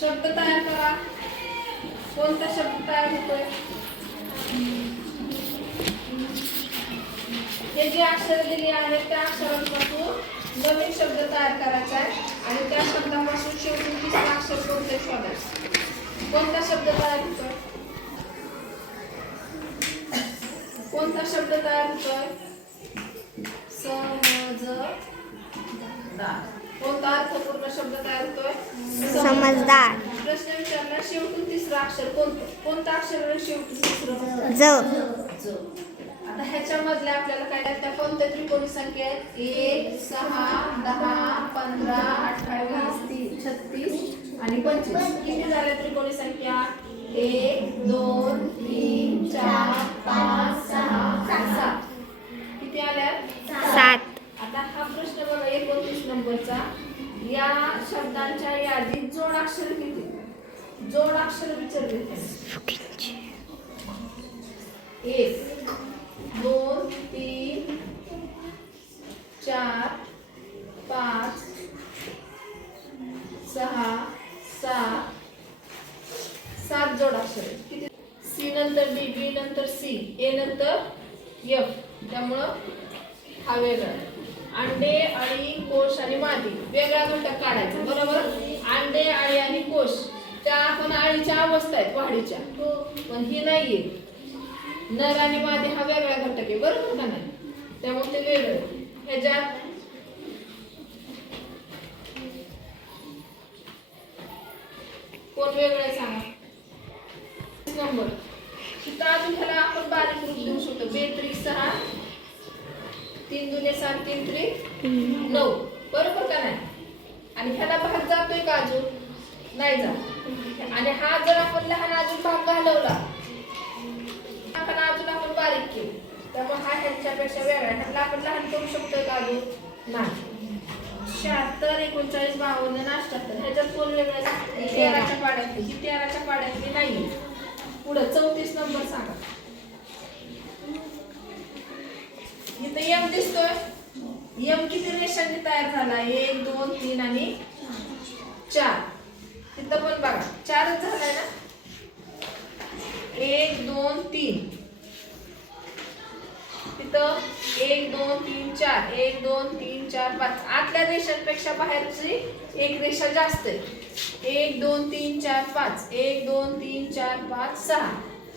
शब्द तयार करा. कोणता शब्द तयार होतोय? हे जे अक्षर दिली आहेत त्या अक्षरांपासून नवीन शब्द तयार करायचा आहे आणि त्या शब्दापासून शेवटी तिसरा अक्षर कोणते शोधायचं. कोणता शब्द तयार होतोय? कोणता शब्द तयार होतोय? समजदार. कोणता अर्थपूर्ण शब्द तयार होतोय? समजदार. प्रश्न विचारला शेवटून तिसरं अक्षर कोणतं? कोणतं अक्षर आहे शेवटून तिसरं? ज. आता ह्याच्यामधल्या आपल्याला काय त्या कोणत्या त्रिकोणी संख्या आहेत? 1, 6, 10, 15, 28, 30, 36 आणि 25. किती झाल्या त्रिकोणी संख्या? 1, 2, 3, 4, 5, 6, 7. किती आल्या? 7. आता हा प्रश्न बघा 29 नंबरचा. या शब्दांच्या यादीत जोडाक्षर किती? जोडाक्षर विचारले. 1, 2, 3, 4, 5, 6, 7. 7 जोडाक्षर आहेत. किती? सी नंतर डी, बी नंतर सी, ए नंतर एफ. त्यामुळं हा वेगळा. अंडे, अळी, कोश आणि मादी वेगळा घटक काढायचा. बरोबर. अंडे, अळी आणि कोश त्या आपण अळीच्या अवस्था आहेत वाढीच्या, पण ही नाहीये. नर आणि मादी हा वेगळा घटक आहे. बरोबर का नाही? त्यामुळे ते वेगळं. ह्याच्यात कोण वेगळं सांगा. नंबर तिथं अजून ह्याला आपण बारीक रूप देऊ शकतो. 2 6, 3 2 7, 3 3 9. बरोबर का नाही? आणि ह्याला भाग जातोय का अजून? नाही जात. आणि हा जर आपण लहान अजून भाग घालवला आपण अजून आपण बारीक केली त्यामुळे हा ह्याच्यापेक्षा वेगळा. ह्याला आपण लहान करू शकतोय का अजून? नाही. 76 39 52 78. ह्याच्यात कोण वेगळं? 13च्या पाड्यातली. ही 13च्या पाड्यातली नाही. पुढं 34 नंबर सांगा. इथं एम दिसतोय. एम किती रेषांनी तयार झाला? 1 2 3 आणि 4. तिथं पण बघा 4च झालाय ना. 1 2 3. तिथं 1 2 3 4, 1 2 3 4 5. आतल्या रेषांपेक्षा बाहेरची एक रेषा जास्त आहे. 1 2 3 4 5, 1 2 3 4 5 6.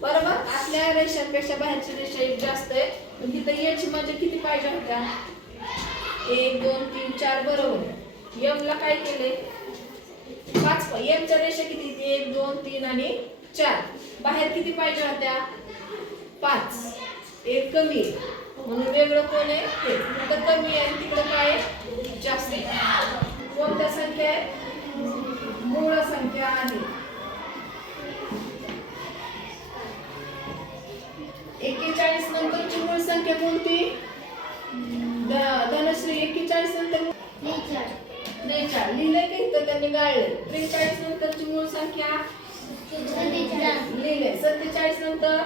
बरोबर. आतल्या रेषांपेक्षा बाहेरची रेषा एक जास्त आहे. पण तिथं याची म्हणजे किती पाहिजे होत्या? 1 2 3 4. बरोबर. एम ला काय केले? 5. एमच्या रेषा किती? 1 2 3 आणि 4. बाहेर किती पाहिजे होत्या? 5. एक कमी म्हणून वेगळं कोण आहे? ते इकडं कमी आहे तिकडं काय जास्त आहे. कोणत्या संख्या आहे? मूळ संख्या आहे. 41 नंतरची मूळ संख्या कोणती? धनश्री 41 नंतर 43. लिहिलंय की तर त्यांनी गाळले. 43 नंतरची मूळ संख्या लिहिलंय. 47 नंतर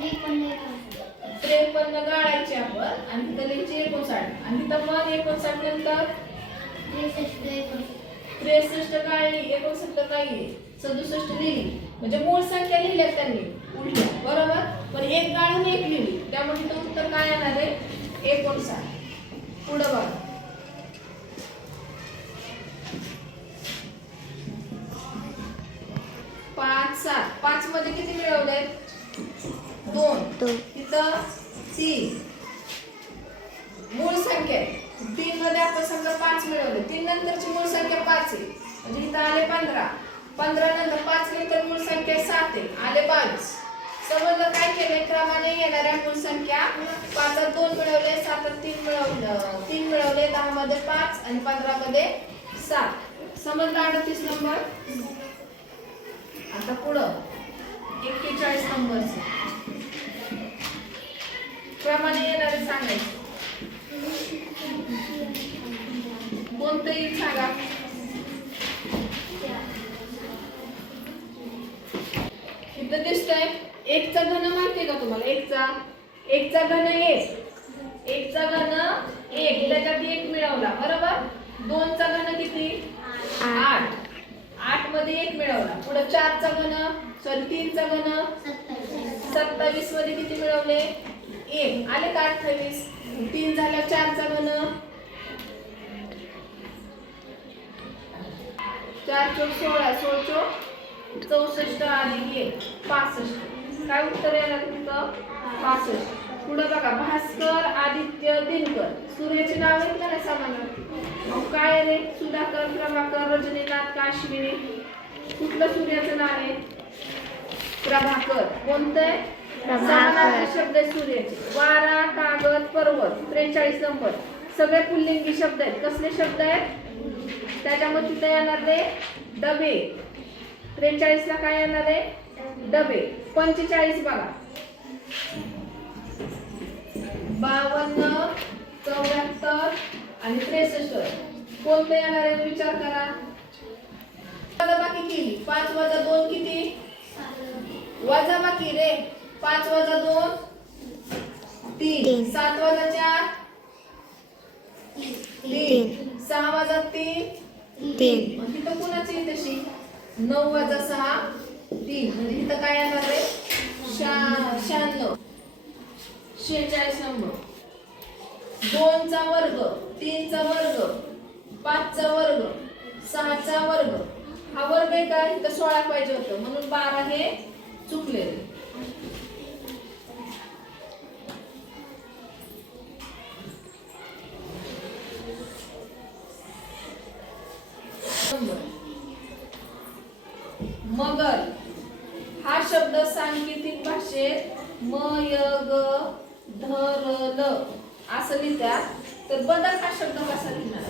53 गाळायची आपण आणि तिथं लिहायची 59. आणि तिथं पण 59 नंतर 63 गाळली. 69 नाहीये. 67 लिहिली. म्हणजे मूळ संख्या लिहिल्यात त्यांनी उलट्या. बरोबर. पण एक गाळून एक लिहिली त्यामुळे तिथं उत्तर काय येणार आहे? 59. पुढं बघा. 5 7. 5 मध्ये किती मिळवले? 2. तिथं 3 मूळ संख्या आहे. 3 मध्ये आपण समजा 5 मिळवले. 3 नंतरची मूळ संख्या 5 आहे म्हणजे इथं आले 15. 15 नंतर 5 नंतर मूळ संख्या 7 आहे. आले 22. समजलं काय केलंय? क्रमाने येणाऱ्या मूळ संख्या 5 2 मिळवले, 7 3 मिळवलं, 3 मिळवले, 10 मध्ये 5 आणि 15 मध्ये 7. समजलं 38 नंबर. आता पुढं 41 नंबरचं क्रमाने येणारे सांगायचे. कोणतं येईल सांगा. इथं दिसतंय 1 चा घन माहिती आहे का तुम्हाला? 1 चा घन 1. 1 चा घन 1. त्याच्यात 1 मिळवला. बरोबर. 2 चा घन किती? 8 मध्ये 1 मिळवला. पुढे 4 चा घन, सॉरी 3 चा घन, 27 मध्ये किती मिळवले? 1. आले का 28? 3 झाल्या 4 चा घन, 4 चोक 16, 16 चोक 64 आणि 1 65. काय उत्तर येणार तिथं? 65. पुढे बघा, भास्कर, आदित्य, दिनकर. सूर्याचे नाव आहेत का नाही समानार्थी? मग काय रे? सुधाकर, प्रभाकर, रजनीकांत का अश्विनी? कुठलं सूर्याचं नाव आहे? प्रभाकर. कोणतं आहे? समानार्थी शब्द आहे सूर्याचे. वारा, कागद, पर्वत. 43 नंबर. सगळे पुल्लिंगी शब्द आहेत. कसले शब्द आहेत? त्याच्यामध्ये तिथे येणार रे डबे. 43 ला काय येणार आहे? डबे. 45 बघा, 52, 74 आणि 63. कोणते येणार आहे विचार करा. वजाबाकी केली. 5 वजा 2 किती? वजाबाकी रे. 5 वजा 2 3. 7 वजा 4 3. 6 वजा 3 3. मग तिथं कोणाची आहे तशी? 9 वजा 6 3. म्हणजे इथं काय येणार आहे? 96. 46 नंबर. 2 चा वर्ग, 3 चा वर्ग, 5 चा वर्ग, 6 चा वर्ग. हा वर्ग आहे का? इथं 16 पाहिजे होतं म्हणून 12 हे चुकलेले. मगर हा शब्द सांकेतिक भाषेत म य ग ध र ल असं लिहितात. तर बदल हा शब्द कसा लिहिणार?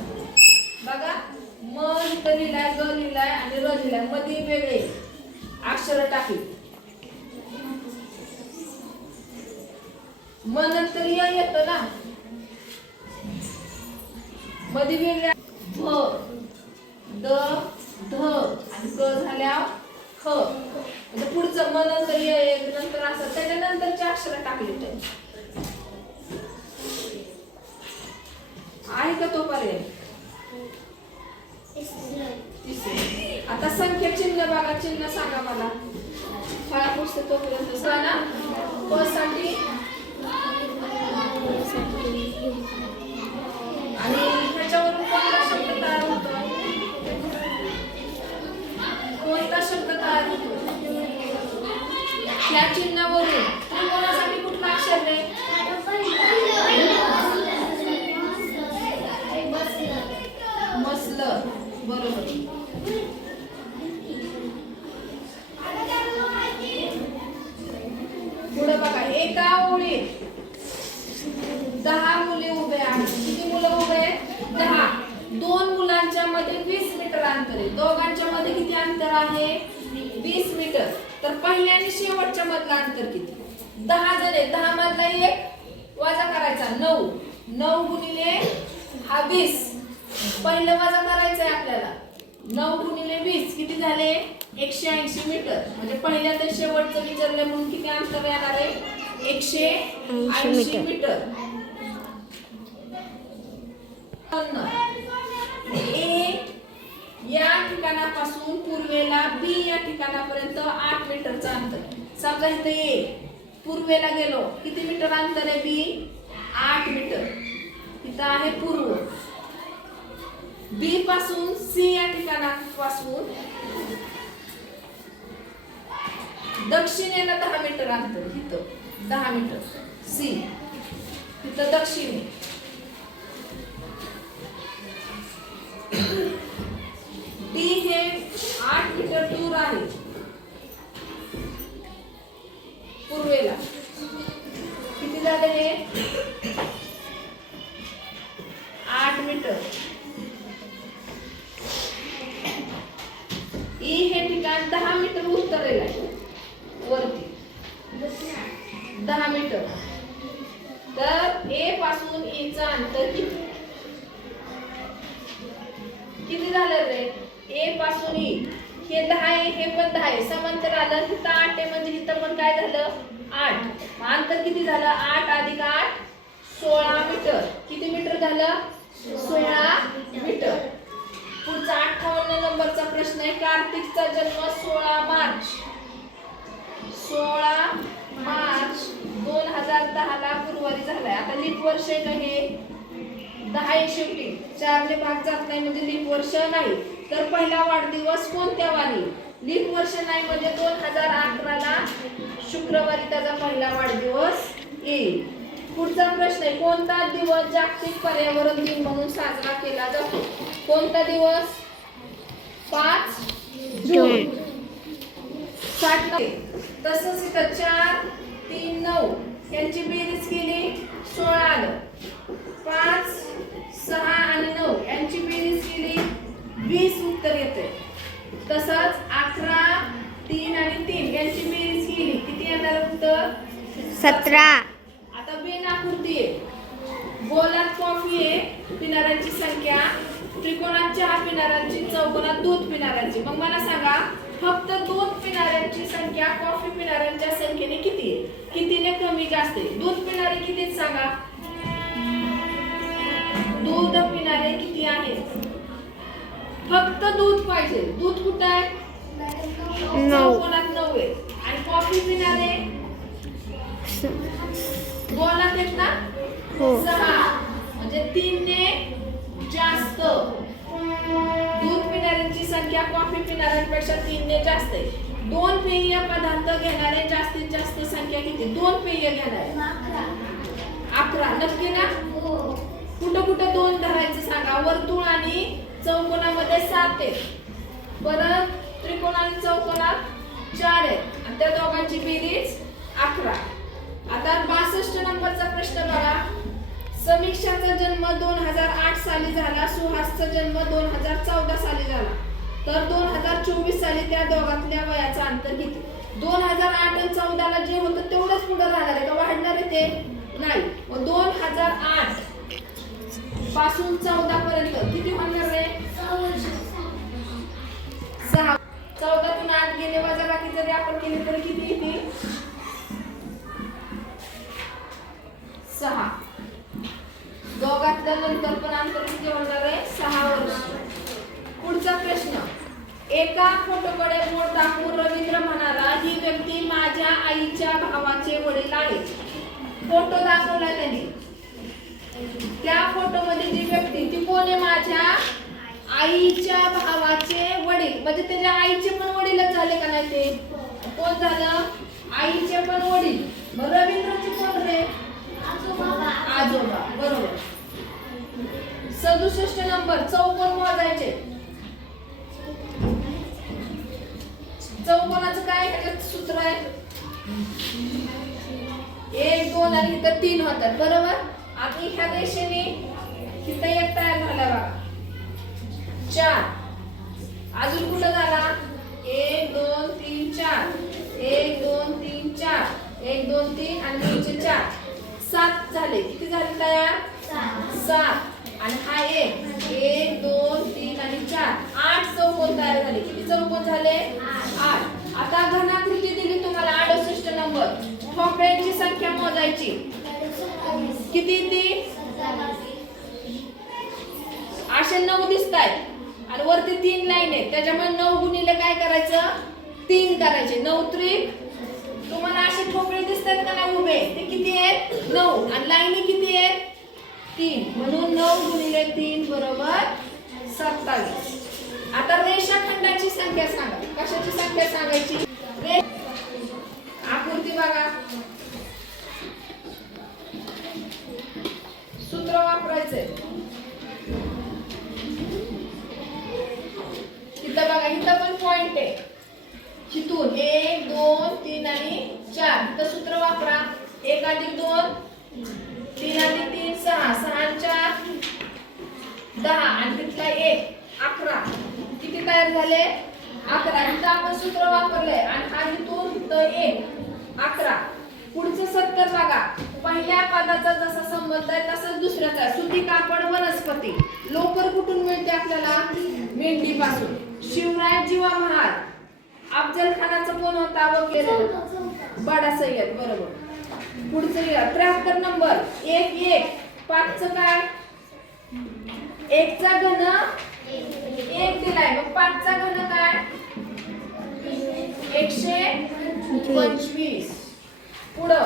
बघा, म इथं लिहिलाय, ग लिहिलाय आणि र लिहिलाय. मध्ये वेगळे अक्षर टाकली. म नंतर य येतं ना, मध्ये वेगळे भ, द, ध आणि क झाल्या ख. म्हणजे पुढचं म नंतर य एक नंतर असं त्याच्यानंतरचे अक्षर टाकले. आहे का तो पर्याय? आता संख्या चिन्ह बघा. चिन्ह सांगा मला. फळा पुस्तक तोपर्यंत सांगा. प साठी आणि ह्याच्यावरून कोणता शब्द तयार होतो? कोणता शब्द तयार होतो? त्या चिन्हावरून त्रिकोणासाठी कुठला अक्षर आहे? मसलं. बरोबर. पुढे बघा, एका ओळीत 10 मुले उभे आहेत. किती मुलं उभे आहेत? 10. 2 मुलांच्या मध्ये 20 मीटर अंतर आहे. दोघांच्या मध्ये किती अंतर आहे? 20 मीटर. तर पहिल्या आणि शेवटच्या मधलं अंतर किती? 10 जण आहे. 10 मधला 1 वजा करायचा 9. 9 गुणिले हा 20. पहिलं वजा करायचं आहे आपल्याला. 9 गुणिले 20 किती झाले? 180 मीटर. म्हणजे पहिल्या ते शेवटचं विचारलं म्हणून किती अंतर येणार आहे? 180 मीटर. ए या ठिकाणापासून पूर्वेला बी या ठिकाणापर्यंत 8 मीटरचं अंतर. समजा इथे ए पूर्वेला गेलो, किती मीटर अंतर आहे? बी 8 मीटर. इथं आहे पूर्व. बी पासून सी या ठिकाणापासून दक्षिणेला 10 मीटर अंतर. इथं 10 मीटर सी. इथं दक्षिणे. डी हे 8 मीटर दूर आहे पूर्वेला. किती झाले हे? 8 मीटर. ई हे ठिकाण 10 मीटर उत्तरेला आहे वरती. 10 मीटर. तर ए पासून ई चं अंतर किती? किती झालं रे? ए पासून ई हे 10 आहे, हे पण 10 आहे. समांतर आलं. तिथं 8 आहे म्हणजे इथं पण काय झालं? 8. अंतर किती झालं? 8 अधिक 8 16 मीटर. किती मीटर झालं? 16 मीटर. पुढचा 58 नंबरचा प्रश्न आहे. कार्तिकचा जन्म 16 मार्च 2010 ला गुरुवारी झालाय. आता लीप वर्ष आहे का हे 10 आहे शेवटी 4 ने भाग जात नाही म्हणजे लीप वर्ष नाही. तर पहिला वाढदिवस कोणत्या वारी? लीप वर्ष नाही म्हणजे 2011 ला शुक्रवारी त्याचा पहिला वाढदिवस येईल. पुढचा प्रश्न आहे, कोणता दिवस जागतिक पर्यावरण दिन म्हणून साजरा केला जातो? कोणता दिवस? 5 जून. 60. तसंच इथं 4, 3, 9 यांची बेरीज केली 16 आलं. 5, 6 आणि 9 यांची बेरीज केली 20 उत्तर येते. तसंच 11, 3 आणि 3 यांची बेरीज केली किती येणार उत्तर? 17. आता बेन आकृती आहे. गोलात कॉफी आहे पिणाऱ्यांची संख्या, त्रिकोणात चहा पिणाऱ्यांची, चौकोनात दूध पिणाऱ्यांची. मग मला सांगा फक्त दूध पिणाऱ्यांची संख्या कॉफी पिणाऱ्यांच्या संख्येने किती आहे? कितीने कमी जास्त आहे? दूध पिणारे किती आहेत सांगा? दूध पिणारे किती आहेत? फक्त दूध पाहिजे. दूध कुठं आहे? 9. चौकोनात 9 आहे. आणि कॉफी पिणारे गोलात आहेत ना? हो. 6 म्हणजे 3 ने जास्त. दूध पिणाऱ्यांची संख्या कॉफी पिणाऱ्यांपेक्षा 3 ने जास्त आहे. 2 पेय पदार्थ घेणारे जास्तीत जास्त संख्या किती? 2 पेय घेणारे 11. नक्की ना? कुठं कुठं 2 धरायचं सांगा? वर्तुळ आणि चौकोनामध्ये 7 आहे. परत त्रिकोण आणि चौकोनात 4 आहे आणि त्या दोघांची बेरीज 11. आता 62 नंबरचा प्रश्न बघा. समीक्षाचा जन्म 2008 साली झाला, सुहासचा जन्म 2014 साली झाला. तर 2024 साली त्या दोघांतल्या वयाचं अंतर किती? 2008 आणि 14 ला जे होतं तेवढंच पुढे राहणार आहे का वाढणार आहे ते? नाही. मग 2008 पासून 14 पर्यंत किती होणार रे? 6. 14 तून 8 गेले वजाबाकी जरी आपण केली तरी किती येते? 6. दोघातलं नंतर पण अंतर किती होणार आहे? 6 वर्ष. पुढचा प्रश्न, एका फोटोकडे बोट दाखवून रवींद्र म्हणाला ही व्यक्ती माझ्या आईच्या भावाचे वडील आहे. फोटो दाखवला त्यांनी. त्या फोटोमध्ये जी व्यक्ती ती कोण आहे? माझ्या आईच्या भावाचे वडील. म्हणजे त्याच्या आईचे पण वडीलच झाले का नाही? ते कोण झालं? आईचे पण वडील. मग रवींद्रचे कोण रे? आजोबा. बरोबर. 67 नंबर, चौकोन मोजायचे. चौकोनाचं काय ह्याच्यात सूत्र आहे? 1, 2 आणि इथं 3 होतात. बरोबर. आता ह्या रेषेने इथं एक तयार झाला बघा 4. अजून कुठं झाला? 1, 2, 3, 4. 1, 2, 3, 4. 1, 2, 3 आणि नीचे 4. 7 झाले. किती झाले तयार? 7. आणि हा 1, 2, 3 आणि 4. 8 चौकोन तयार झाले. किती चौकोन झाले? 8. आता घनाकृती दिली तुम्हाला 68 नंबर. ठोकळ्यांची संख्या मोजायची. किती ती? असे 9 दिसतायत आणि वरती 3 लाईन आहेत. त्याच्यामुळे 9 गुणिले काय करायचं? 3 करायचे. 9 त्रिक. तुम्हाला असे ठोकळे दिसतात का नाही उभे? ते किती आहेत? 9. आणि लाईनी किती आहेत? 3. म्हणून 9 गुणिले 3 बरोबर 27. आता रेषाखंडाची संख्या सांगा. कशाची संख्या सांगायची? आकृती बघा. सूत्र वापरायचंय. इथं बघा, इथं पण पॉइंट आहे. इथून 1, 2, 3 आणि 4. इथं सूत्र वापरा. 1 अधिक 2 3 अधिक 3 6 6 आणि 4 10 आणि तिथला 1 11. किती तयार झाले? 11. इथं आपण सूत्र वापरलंय आणि हा इथून तर 1 11. पुढचं 70 बघा. पहिल्या पदाचा जसा संबंध आहे तसंच दुसऱ्याचा. सुती कापड वनस्पती. लोकर कुठून मिळते आपल्याला? मेंढीपासून. शिवराय जीवा महाल. अफजल खानाचा कोण होता? वकील बडा सय्यद. बरोबर. पुढचं 73 नंबर. 1 1 5चं काय? 1 चा घन एक दिलाय मग 5 चा घन काय 125 पुढं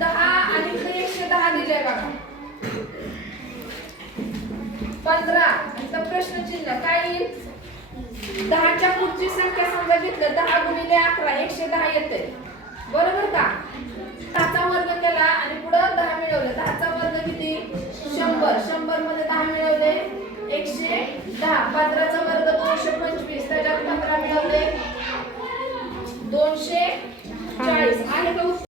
10 आणि इथे 110 दिले बघा 15 आता प्रश्नचिन्ह काय येईल 10 च्या पुढची संख्या समजा घेतलं 10 गुणिले 11 110 येते बरोबर का 10 चा वर्ग केला आणि पुढं 10 मिळवलं 10 चा वर्ग किती 100 100 मध्ये 10 मिळवले 110 15 चा वर्ग 225 त्याच्यात 15 मिळवले 200